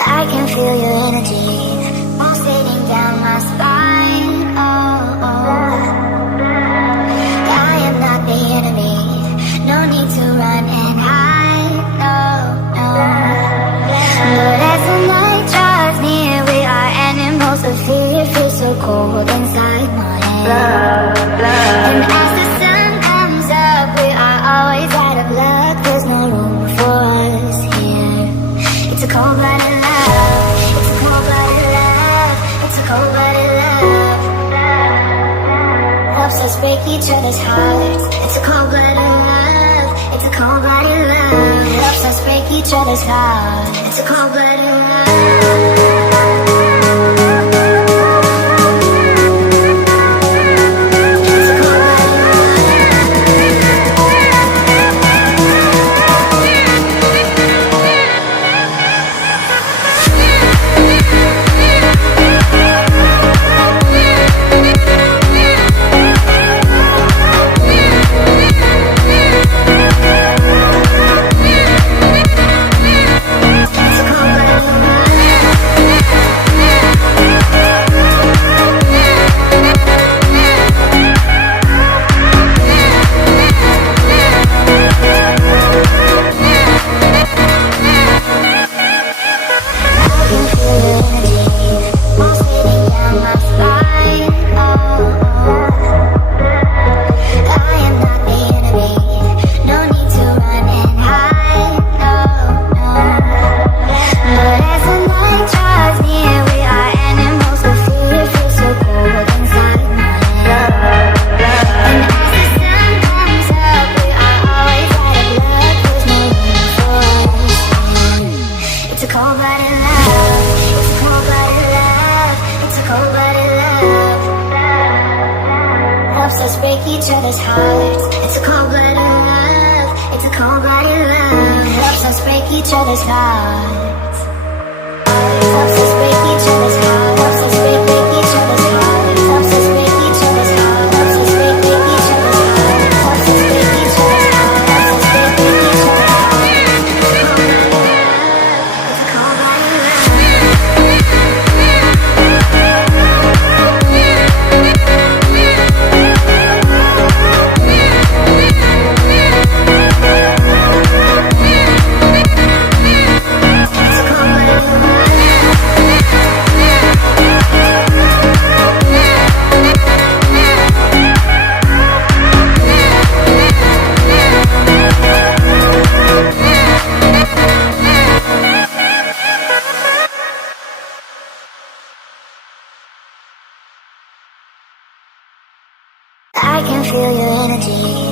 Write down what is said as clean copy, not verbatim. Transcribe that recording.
I can feel your energy pulsating down my spine. Oh, oh. I am not the enemy. No need to run and hide. No, no. But as the night draws near, we are animals of fear. Feel so cold inside my head. And as the sun comes up, we are always out of luck. There's no room for us here. It's a cold-blooded love. It's a cold-blooded love. It's a cold-blooded love. Helps us break each other's hearts. It's a cold-blooded love. It's a cold-blooded love. Helps us break each other's hearts. It's a cold-blooded love. I can feel your energy